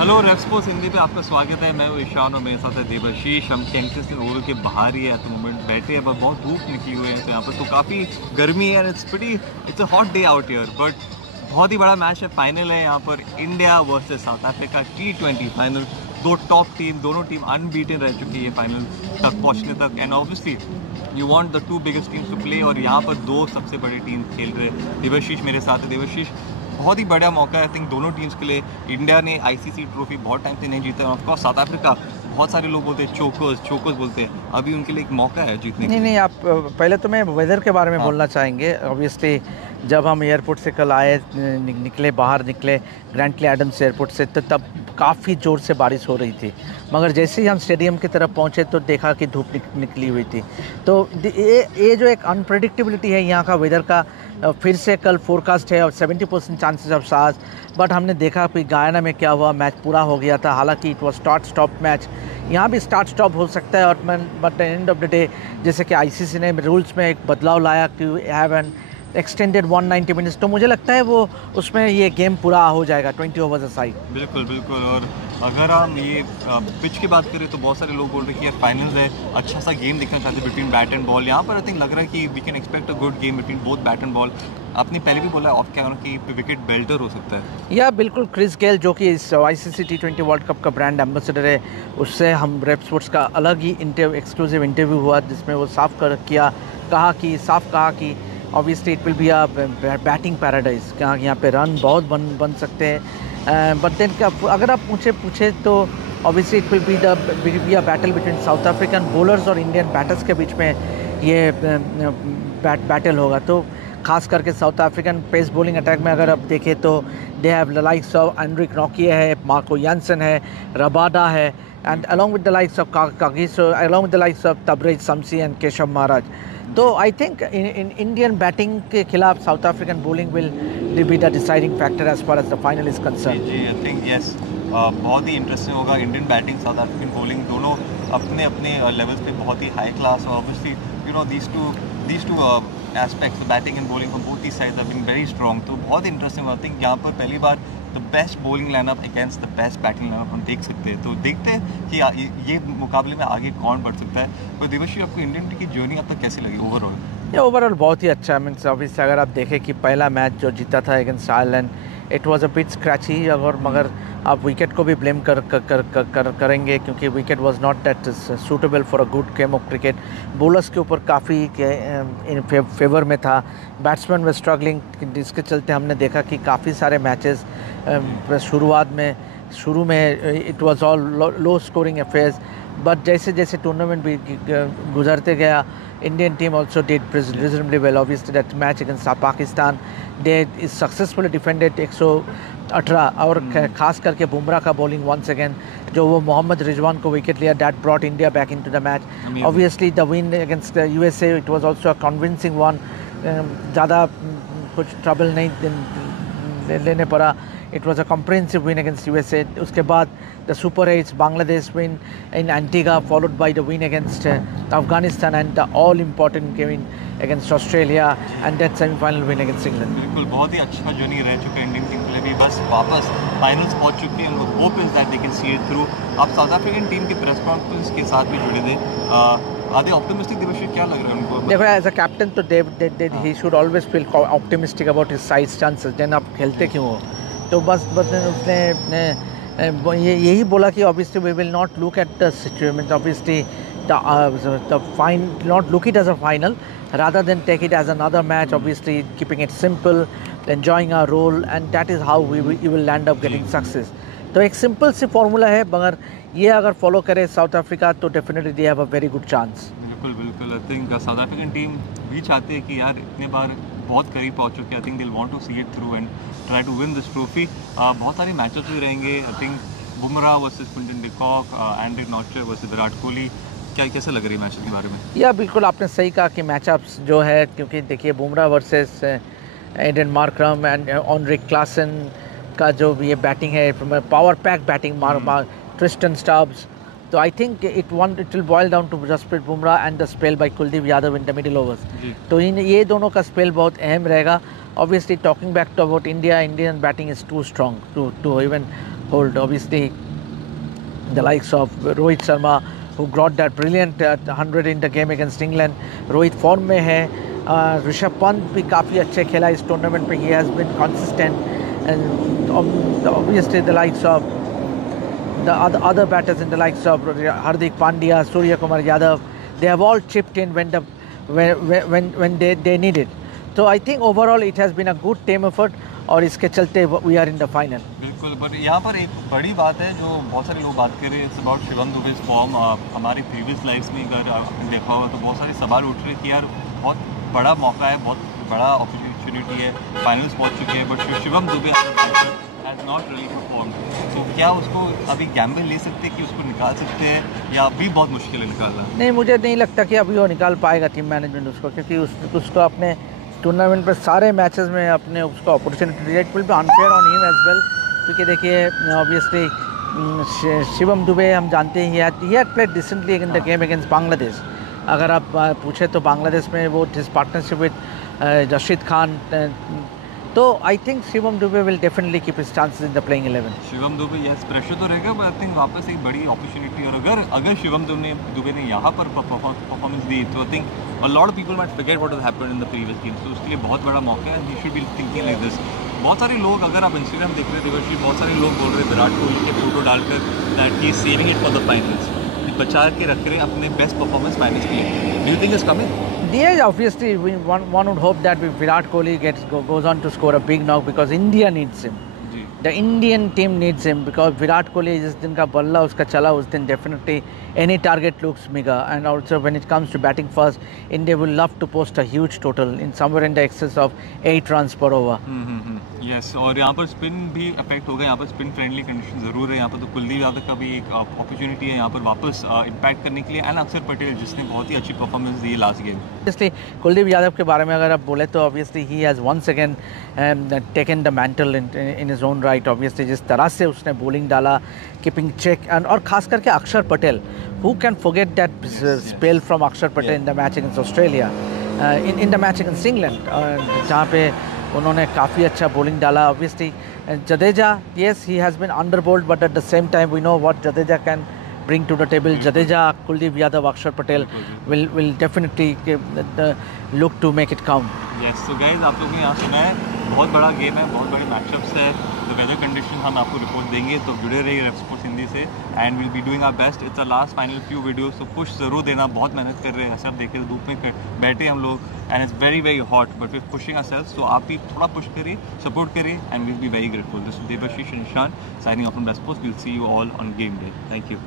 Hello red sports Hindi पे आपका स्वागत है। मैं हूँ ईशान और मेरे साथ है देवाशीष। हम कैंपस ओवल के बाहर ही है एट द मोमेंट बैठे हैं, पर बहुत धूप निकली हुई है तो यहाँ पर तो काफ़ी गर्मी है। It's a hot day out here, but बहुत ही बड़ा मैच है, फाइनल है यहाँ पर, India versus South Africa T20 final. दो टॉप टीम, दोनों टीम अनबीटन रह चुकी है फाइनल तक पहुँचने तक, and obviously you want the two biggest teams to play, और यहाँ पर दो सबसे बड़ी टीम खेल रहे हैं। देवाशीष मेरे साथ है। देवाशीष, बहुत ही बड़ा मौका है आई थिंक दोनों टीम्स के लिए। इंडिया ने आईसीसी ट्रॉफी बहुत टाइम से नहीं जीता है, ऑफकोर्स साउथ अफ्रीका बहुत सारे लोग बोलते हैं चोकर्स बोलते हैं, अभी उनके लिए एक मौका है जीतने के लिए। नहीं, आप पहले तो मैं वेदर के बारे में हाँ। बोलना चाहेंगे। ऑब्वियसली जब हम एयरपोर्ट से कल आए, बाहर निकले ग्रैंड क्ले एडम्स एयरपोर्ट से, तो तब काफ़ी ज़ोर से बारिश हो रही थी, मगर जैसे ही हम स्टेडियम की तरफ पहुंचे तो देखा कि धूप निकली हुई थी। तो ये जो एक अनप्रेडिक्टेबिलिटी है यहाँ का वेदर का, फिर से कल फोरकास्ट है और 70% चांसेस ऑफ साज, बट हमने देखा कि गायना में क्या हुआ, मैच पूरा हो गया था। हालांकि it was start stop match, यहाँ भी स्टार्ट स्टॉप हो सकता है, और but end of the day जैसे कि आईसीसी ने रूल्स में एक बदलाव लाया कि हैव एन एक्सटेंडेड 190 मिनट्स, तो मुझे लगता है वो उसमें ये गेम पूरा हो जाएगा 20 ओवर्स असाइड। बिल्कुल बिल्कुल। और अगर हम ये पिच की बात करें तो बहुत सारे लोग बोल रहे हैं कि ये फाइनल्स है, अच्छा सा गेम देखना चाहते हैं बिटवीन बैट एंड बॉल। यहाँ पर आई थिंक लग रहा है कि we can expect a good game between both bat and ball. आपने पहले भी बोला ऑफ कैमरा कि विकेट बेल्टर हो सकता है। या बिल्कुल, क्रिस गेल जो कि इस आईसीसी T20 वर्ल्ड कप का ब्रांड एम्बेसडर है, उससे हम रेड स्पोर्ट्स का अलग ही एक्सक्लूसिव इंटरव्यू हुआ, जिसमें वो कहा कि obviously it will be a batting paradise, यहाँ पे रन बहुत बन सकते हैं। बट देन अगर आप पूछे तो obviously it will be a battle between South African bowlers और इंडियन बैटर्स के बीच में ये बैटल होगा। तो खास करके South African pace bowling attack में अगर आप देखें तो they have the likes of Anrich नॉकिया है, मार्को यानसन है, रबाडा है, and along with the likes of Kagiso, along with the likes of Tabraiz Shamsi and Keshav Maharaj. तो I think in Indian batting के खिलाफ South African bowling will be the deciding factor as far as the final is concern. जी I think yes, बहुत ही interesting होगा। Indian batting, South African bowling, दोनों अपने अपने लेवल्स पे बहुत ही हाई क्लास, और obviously you know these two aspects, batting and bowling from both the sides have been very strong. तो बहुत इंटरेस्टिंग आई थिंक यहाँ पर पहली बार the best bowling lineup against the best batting lineup हम देख सकते हैं। तो देखते हैं कि ये मुकाबले में आगे कौन बढ़ सकता है। तो देवाशीष, आपको इंडियन टीम की जर्नी अब तक कैसी लगी ओवरऑल? ये ओवरऑल बहुत ही अच्छा है। मीन्स ऑब्वियसली अगर आप देखें कि पहला मैच जो जीता था against Ireland, it was a bit scratchy, मगर आप विकेट को भी ब्लेम करेंगे क्योंकि wicket was not that suitable for a good game of cricket. Bowlers के ऊपर काफ़ी इन फेवर में था, बैट्समैन वे स्ट्रगलिंग, जिसके चलते हमने देखा कि काफ़ी सारे मैचेस शुरू में it was all low scoring affairs, but जैसे जैसे टूर्नामेंट भी गुजरते गया, Indian team also did reasonably well. Obviously that match against Pakistan, they is successfully defended 118, और खास करके बुमराह का बॉलिंग वंस अगेन, जो वो मोहम्मद रिजवान को विकेट लिया, that brought India back into the match. Obviously the win against USA, it was also a convincing one, ज़्यादा कुछ ट्रबल नहीं लेने पड़ा। It was a comprehensive win against USA। उसके बाद the super 8 Bangladesh win in Antigua, followed by the win against Afghanistan, and the all important game against Australia, and that semifinal win against England. बिल्कुल, बहुत ही अच्छा journey रह चुका है Indian team के लिए भी, बस वापस फाइनल्स पहुंच चुकी है। Hope is that they can see it through. आप साउथ अफ्रीकन टीम के प्रेस कॉन्फ्रेंस के साथ भी जुड़े थे, आधे ऑप्टिमिस्टिक? देवाशीष, क्या लग रहा है उनको? देखो, एज अ कैप्टन तो ही should always feel optimistic about his side chances. Then आप खेलते क्यों हो? तो बस उसने यही बोला कि obviously we will not look at the situation, obviously not look it as a final, rather than take it as another match, obviously keeping it simple, enjoying our role, and that is how we will land up getting success. तो एक simple सी formula है, मगर ये अगर follow करे south Africa तो definitely they have a very good chance. बिल्कुल बिल्कुल। I think south African team भी चाहते हैं कि यार इतने बार बहुत करीब पहुंच चुके हैं। I think they want to see it through and try to win this trophy. बहुत सारे मैचेस भी रहेंगे। I think Bumrah versus Quinton de Kock, Anrich नॉकिया वर्सेस विराट कोहली, कैसे लग रही है मैचेस के बारे में? या बिल्कुल, आपने सही कहा कि मैचअप्स जो है, क्योंकि देखिए Bumrah versus Aiden Markram and Heinrich Klaasen का जो ये बैटिंग है, power pack batting, Tristan Stubbs, तो I think it will boil down to Jasprit Bumrah and the spell by Kuldeep Yadav in the middle overs. तो ये दोनों का स्पेल बहुत अहम रहेगा। Obviously talking back to about Indian batting is too strong to even hold. Obviously, the likes of Rohit Sharma, who got that brilliant 100 in the game against England. Rohit form में है. ऋषभ पंत भी काफ़ी अच्छे खेला इस टूर्नामेंट पे. He has been consistent, and obviously the likes of the other batters in the likes of Hardik Pandya, Surya Kumar Yadav, they have all chipped in when they needed. So I think overall it has been a good team effort, और इसके चलते we are in the final. बिल्कुल, पर यहाँ पर एक बड़ी बात है जो बहुत सारे लोग बात कर रहे हैं, it's about Shivam Dubey form. हमारी प्रीवियस लाइफ्स में अगर आपने देखा होगा तो बहुत सारे सवाल उठ रहे हैं कि यार बहुत बड़ा मौका है, बहुत बड़ा अपॉर्चुनिटी है, फाइनल्स पहुँच चुके हैं, but Shivam Dubey has not really performed. तो क्या उसको अभी गैम्बल ले सकते हैं कि उसको निकाल सकते हैं, या अभी बहुत मुश्किल है निकालना? नहीं, मुझे नहीं लगता कि अभी वो निकाल पाएगा टीम मैनेजमेंट उसको, क्योंकि उसको अपने टूर्नामेंट पर सारे मैचेस में अपने उसको opportunity. It will be unfair on him as well, क्योंकि देखिए ऑब्वियसली शिवम दुबे हम जानते हैं he had played decently in the game against Bangladesh. अगर आप पूछे तो बांग्लादेश में वो his partnership with Rashid Khan. तो I think Shivam Dube will definitely keep his chances in the playing 11. Shivam Dube, yes, pressure तो रहेगा, बट आई थिंक वापस एक बड़ी अपॉर्चुनिटी. और अगर शिवम दुबे ने यहाँ पर परफॉर्मेंस दी तो I think a lot of people might forget what has happened in the previous games. तो उसके लिए बहुत बड़ा मौका है, he should be thinking like this. बहुत सारे लोग, अगर आप इंस्टाग्राम देख रहे थे देवर्षी, बहुत सारे लोग बोल रहे विराट कोहली के फोटो डालकर that he is saving it for the finals, बचा के रख रहे हैं अपने बेस्ट परफॉर्मेंस फाइनल्स के लिए. Do you think it's coming? Yes, obviously one would hope that Virat Kohli goes on to score a big knock, because India needs him. The Indian team needs him, because Virat Kohli जिस दिन का बल्ला उसका चला उस दिन definitely any target looks bigger. And also when it comes to batting first, India will love to post a huge total in somewhere in the excess of 8 runs per over. Yes, और यहाँ पर spin भी affect होगा. यहाँ पर spin friendly condition ज़रूर है. यहाँ पर तो कुलदीप यादव का भी एक अपॉर्चुनिटी है यहाँ पर वापस इम्पैक्ट करने के लिए, एंड अक्षर पटेल जिसने बहुत ही अच्छी परफॉर्मेंस दी last game. Obviously Kuldeep Yadav के बारे में अगर आप बोले तो obviously he has once again taken the mantle in his own right. Obviously जिस तरह से उसने बॉलिंग डाला, कीपिंग चेक, और खास करके अक्षर Patel, who can forget that spell from अक्षर Patel in the match against Australia, in the match against England, जहाँ पे उन्होंने काफ़ी अच्छा बॉलिंग डाला. Obviously Jadeja, yes, he has been underbowled, but at the same time we know what Jadeja can bring to the table. Jadeja, Kuldeep Yadav, Akshar Patel will definitely look to make it count. Yes, so guys, आप लोगों ने यहाँ सुना है, बहुत बड़ा game है, बहुत बड़ी मैचअप्स है. तो वेदर कंडीशन हम आपको रिपोर्ट देंगे, तो जुड़े रहिए रेफ स्पोर्ट्स हिंदी से, and will be doing our best. It's a last final few videos, तो पुश ज़रूर देना. बहुत मेहनत कर रहे हैं, सब देखे धूप में बैठे हम लोग, and it's very very hot, but we pushing ourselves. तो आप भी थोड़ा पुश करिए, सपोर्ट करिए, and will be very grateful. This is Devarshi Nishan signing off from Rev sports. Will see you all on game day. Thank you.